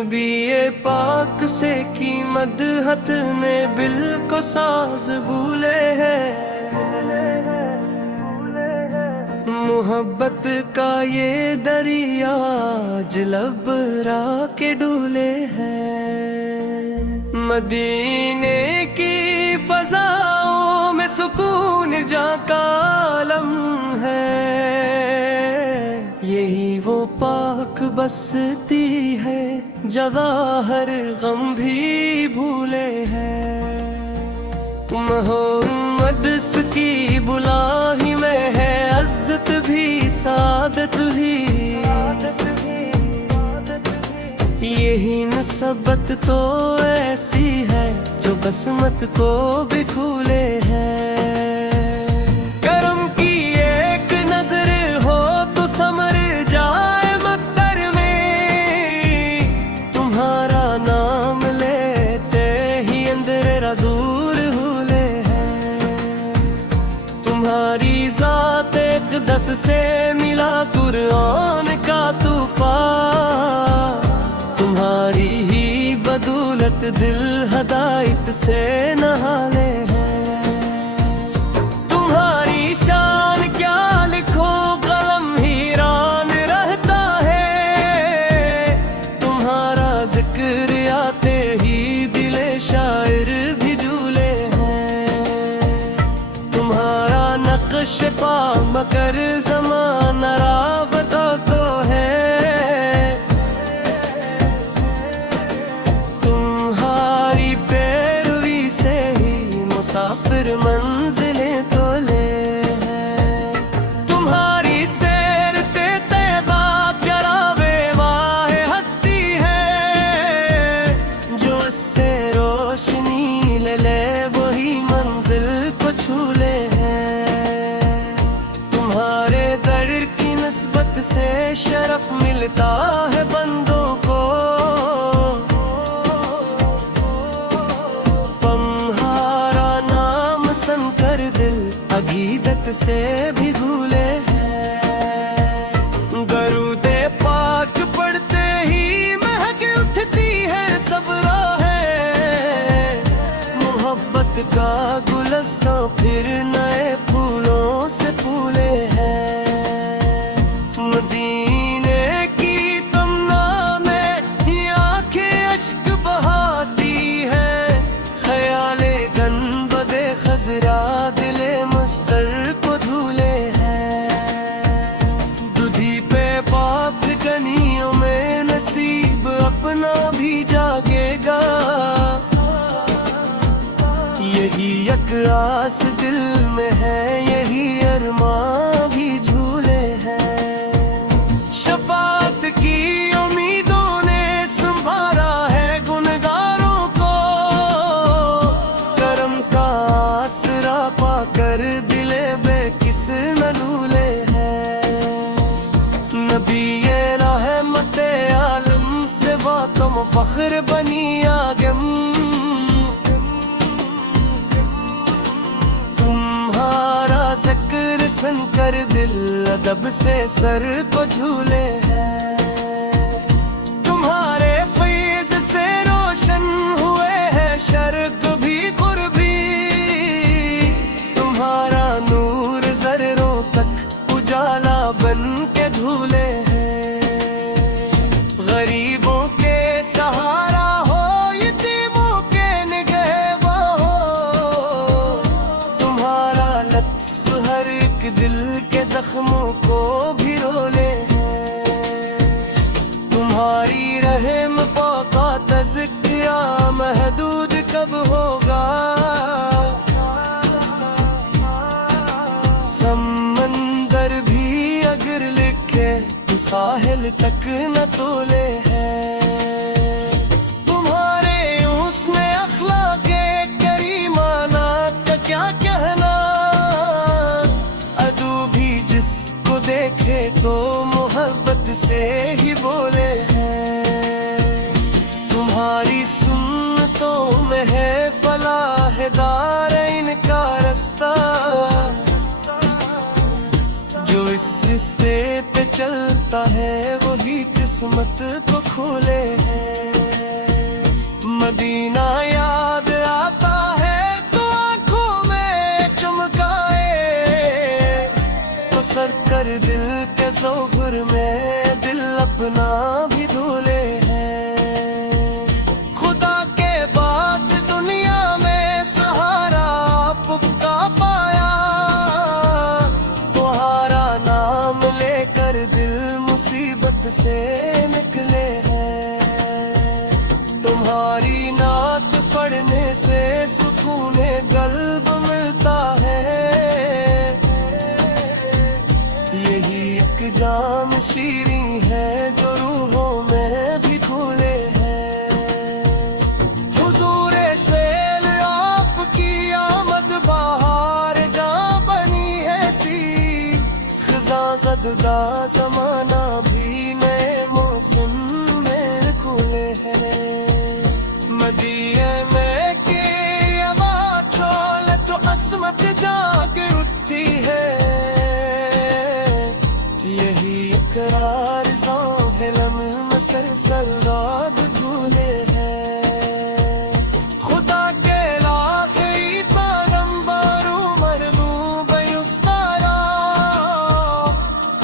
नबी पाक से की मदहत ने बिल को साज भूले हैं। मोहब्बत का ये दरिया लब रा के डूले हैं। मदीने की फजाओं में सुकून जहाँ का आलम है, यही वो पाक बसती है जगह हर गम भी भूले हैं। मोहम्मद की बुलाही में है इज्जत भी सादत भी, यही नस्बत तो ऐसी है जो बसमत को भी खूले है। करम की एक नजर हो तो समर जाए मक्तर में, तुम्हारा नाम लेते ही अंधेरा दूर हुले है। तुम्हारी जात इक़दस से मिला कुरान का तूफान, तुम्हारी ही बदौलत दिल हदायत से नहाले हैं। तुम्हारी शान क्या लिखो कलम हीरान रहता है, तुम्हारा जिक्र आते ही दिले शायर भी झूले हैं। तुम्हारा नक्श पा मगर ज़माना रावता तो है, मुसाफिर मंजिलें तो ले हैं। तुम्हारी सैर ते तैबा जरावे वाह हस्ती है, जो इससे रोशनी ले ले वही मंजिल को छू ले है। तुम्हारे दर की निस्बत से शरफ मिलता है बंदों को, कर दिल अकीदत से भी भूले हैं। दरूदे पाक पढ़ते ही महक उठती है सब राहें, मोहब्बत का गुलस्तां फिर नए फूलों से फूले हैं। मदीने की तमन्ना में ही आंखें अश्क बहाती है, ख्याले गनबदे खजरा दिले मस्तर को धूले हैं। दूधी पे पाक गनियों में नसीब अपना भी जागेगा, यही एक आस दिल में है, यही अरमां भी झूले हैं। शफाअत की उम्मीदों ने संभाला है गुनहगारों को, करम का आसरा पाकर दिले बेकिस न डूले हैं। नबी ये रहमते आलम से तुम फख्र बनी आगम, तुम्हारा जिक्र सुनकर दिल अदब से सर को झूले हैं। तुम्हारे फैज़ से रोशन हुए हैं शर्क भी कुर्बी, तुम्हारा नूर ज़र्रों तक उजाला बन के झूले हैं। गरीबों के सहारा हो यतीमों के निगहबान हो, तुम्हारा लत्फ़ हर एक दिल के जख्मों को भी रोले हैं। तुम्हारी रहम का तज़किया महदूद कब होगा, समंदर भी अगर लिखे तो साहिल तक न तोले हैं। तुम्हारे हुस्न अखलाक़े करीमाना का क्या कहना, अदू भी जिसको देखे तो मोहब्बत से ही बोले हैं। तुम्हारी सुन्नतों में है फलाह दारैन का रास्ता, जो इस रिश्ते पे चलता है वही किस्मत को खोले हैं। तुम्हारी नात पढ़ने से सुकून कल्ब मिलता है। यही एक जाम शीरी है जो रूहों में भी खुले हैं। हुजूरे सेल आपकी आमद बाहर जा बनी है सी। खिज़ा ज़दा ज़माना भी नए मौसम में खुले हैं। मदीने में की आवाज़ छोले तो असमत जाग उठती है। यही इकरार ज़ाहिलम मसलसल रात भूले हैं। खुदा के लाखी पैगंबरू मरबूब युस्तारा।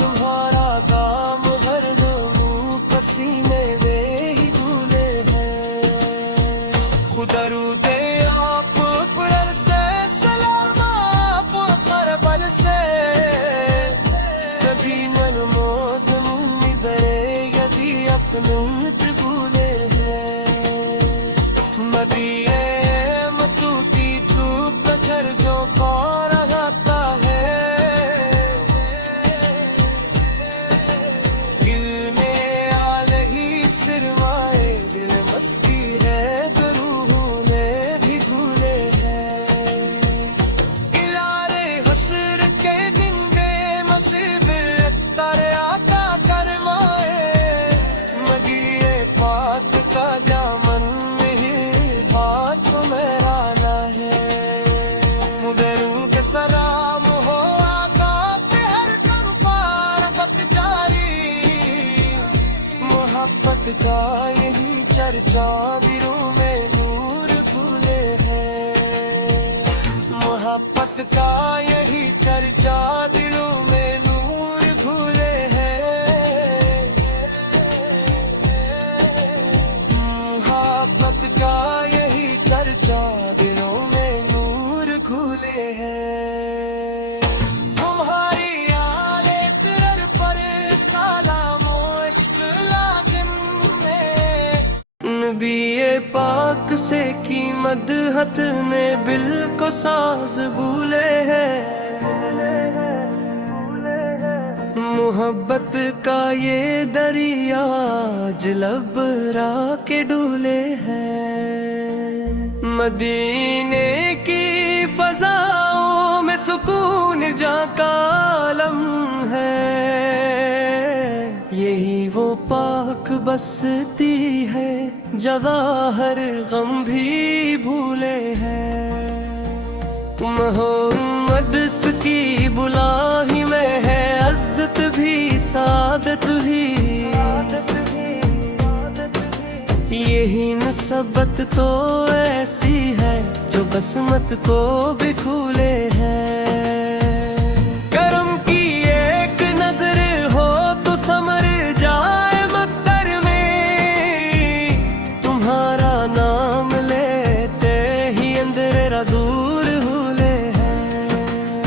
तुम्हारा काम हर नमू पसीने वे ही धूले हैं। खुदा रूदे आप पर से सलाम आप करबल से। कभी मन मौसम निबरे यदि अपनत भूले हैं। मदीने मतूती धूप घर जो कौर आता है। दिल में आले ही सिरमाए दिल मस्ती है तो रूह में भी भूले हैं। इलारे हसर के दिन बेमसीब तारे आता करवाए। मदीने पाक का दामन में हाथ मेरा है। मुदरू के सलाम हो आका पे हर कर पार वक्त जारी। मोहब्बत का यही चर्चा दिलों में नूर फूले हैं। मोहब्बत का यही चर्चा दिलों में नूर फूले हैं। मोहब्बत का यही चर्चा दिलों में नूर खुले हैं। तुम्हारी आले तिरर पर सलामो इश्क लाजिम में। नबीए पाक से की मदहत ने बिल को साज भूले हैं। मोहब्बत का ये दरिया जलब रा के डूले हैं। मदीने की फजाओं में सुकून जा का आलम है। यही वो पाक बसती है जहाँ हर गम भी भूले हैं। मोहम्मद की बुलाही में है इज्जत भी सादत भी। यही नस्बत तो ऐसी है जो बसमत को भी खुले हैं। करम की एक नजर हो तो समर जाए मक्तर में। तुम्हारा नाम लेते ही अंधेरा दूर हुले हैं।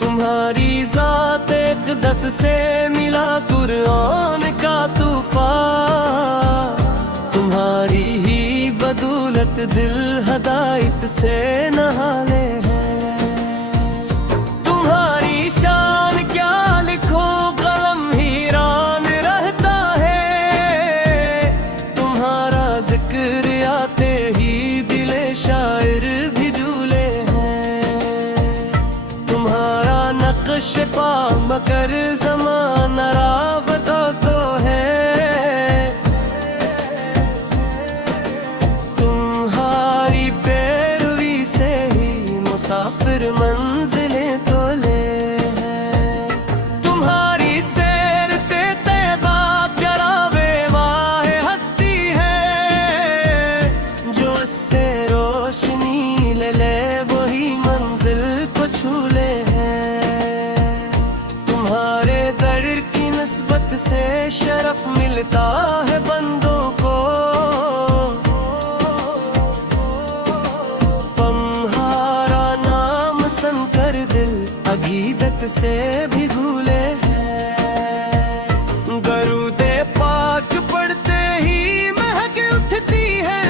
तुम्हारी जात इक़दस से मिला कुरान का तूफान। तुम्हारी ही बदौलत दिल हदायत से नहाले हैं। तुम्हारी शान क्या लिखो कलम हीरान रहता है। तुम्हारा जिक्र आते ही दिले शायर भी झूले हैं। तुम्हारा नक्श पा मगर ज़माना रावत तो है। तुम्हारी पैरवी से ही मुसाफिर मंजिलें तोले हैं। तुम्हारी सैर ते तैबा जरावे वाहे हस्ती है। जो उससे रोशनी ले ले वही मंजिल को छूले हैं। तुम्हारे दर की निस्बत से शरफ मिलता है बंदों को। तुम्हारा नाम सुनकर दिल अकीदत से भी भूले हैं। दरूदे पाक पढ़ते ही महक उठती है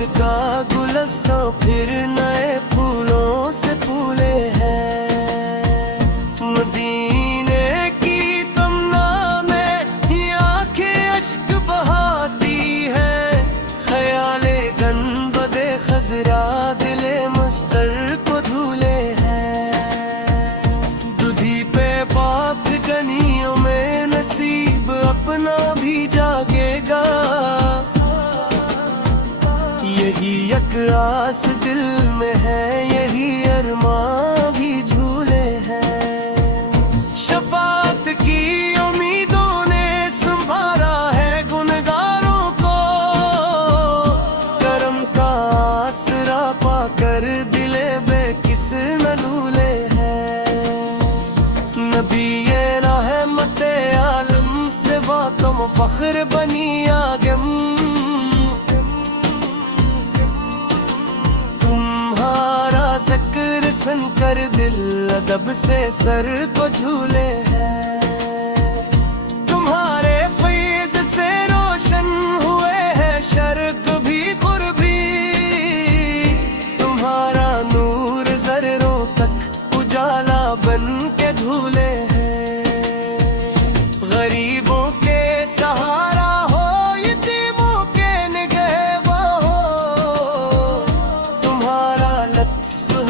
मोहब्बत का गुलस्ता फिर नए फूलों से फूले हैं। मदीने की तमन्ना में ये आंखें अश्क बहाती है। ख्याले गनबदे खजरा दिले मस्तर को धूले हैं। दूधी पे पाक गनियों में नसीब अपना भी जागेगा। यही एक आस दिल में है, यही अरमां भी झूले हैं। शफाअत की उम्मीदों ने संभाला है गुनहगारों को। करम का आसरा पाकर दिले बेकिस न डूले हैं। नबी ये रहमते आलम से वातम फख्र बनी आगम। ज़िक्र सुनकर दिल अदब से सर को झूले हैं। तुम्हारे फैज़ से रोशन हुए हैं शर्क भी कुर्बी। तुम्हारा नूर ज़र्रों तक उजाला बन के धूले हैं। गरीबों के सहारा हो, यतीमों के निगहबा हो। तुम्हारा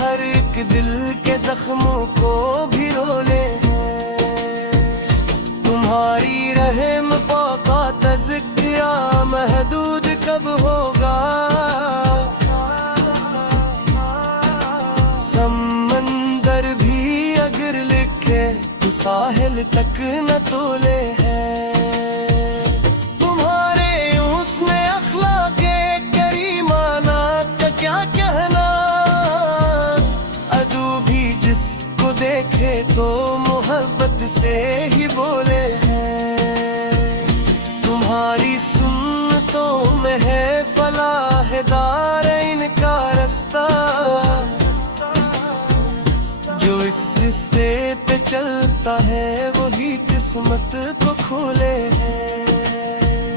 हर एक दिल के जख्मों को भी रोले हैं। तुम्हारी रहम का तज़किया महदूद कब होगा। समंदर भी अगर लिखे तो साहिल तक न तोले हैं। तुम्हारे हुस्न अखलाक़े करीमाना का क्या कहना। देखे तो मोहब्बत से ही बोले हैं। तुम्हारी सुन्नतों में है फलाह दार इनका रास्ता। जो इस रिश्ते पे चलता है वही किस्मत को खोले हैं।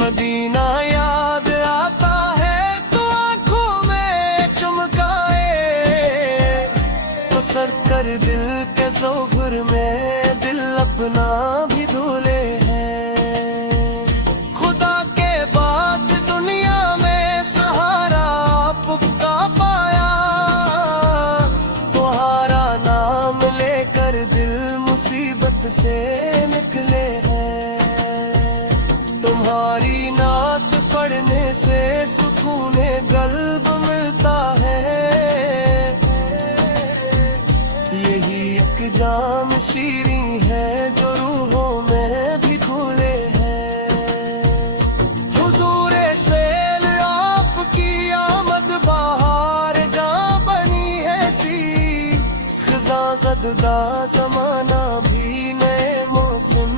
मदीना याद आता है तो आंखों में चमकाए। सर कर दिल के ज़ोहर में दिल अपना भी धुले हैं। खुदा के बाद दुनिया में सहारा आपका पाया। तुम्हारा नाम लेकर दिल मुसीबत से निकले हैं। तुम्हारी नात पढ़ने से सुकूने कल्ब मिलता है। यही एक जाम शीरी है जो रूहों में भी घुले हैं। हुजूरे सेल आपकी आमद बहार जा बनी है सी। खिज़ां ज़दा ज़माना भी नए मौसम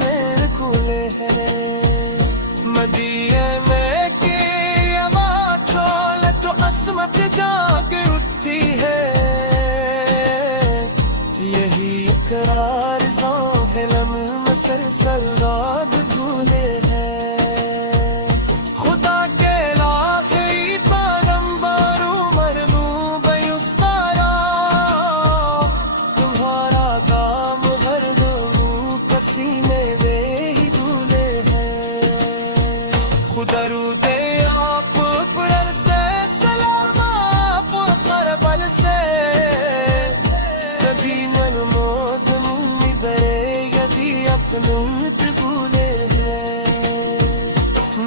में खुले हैं। मदीने में की आवाज़ छोले तो असमत जाग उठती है। करार ज़ाहिलम मसलसल राग झूले हैं। खुदा के लाखी पैगंबरू मरनूब युस्तारा। तुम्हारा काम हर लोगों पसीने वे ही धूले हैं। खुदा रूदे आप पर से सलाम आप करबल से। कभी नूत भूले हैं।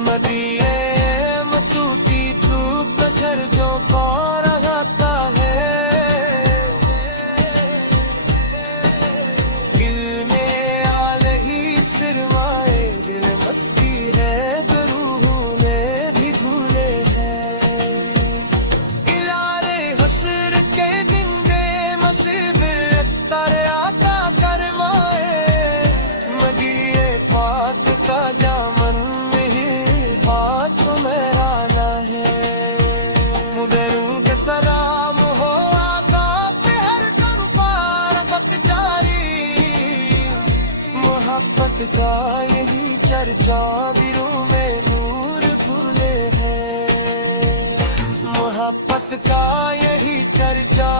मदीने मतू की धूप घर जो कौर आता है। दिल में आल ही सिरमाए दिल मस्ती है तो रूह में भी भूले हैं। इलारे हसर के दिन दे मसीब तारे आता करवाए। जामन में हाथ मेरा ना है। मुदरू के सलाम हो आका पे हर दम पार वक्त जारी। मोहब्बत का यही चर्चा दिलों में नूर फूले हैं। मोहब्बत का यही चर्चा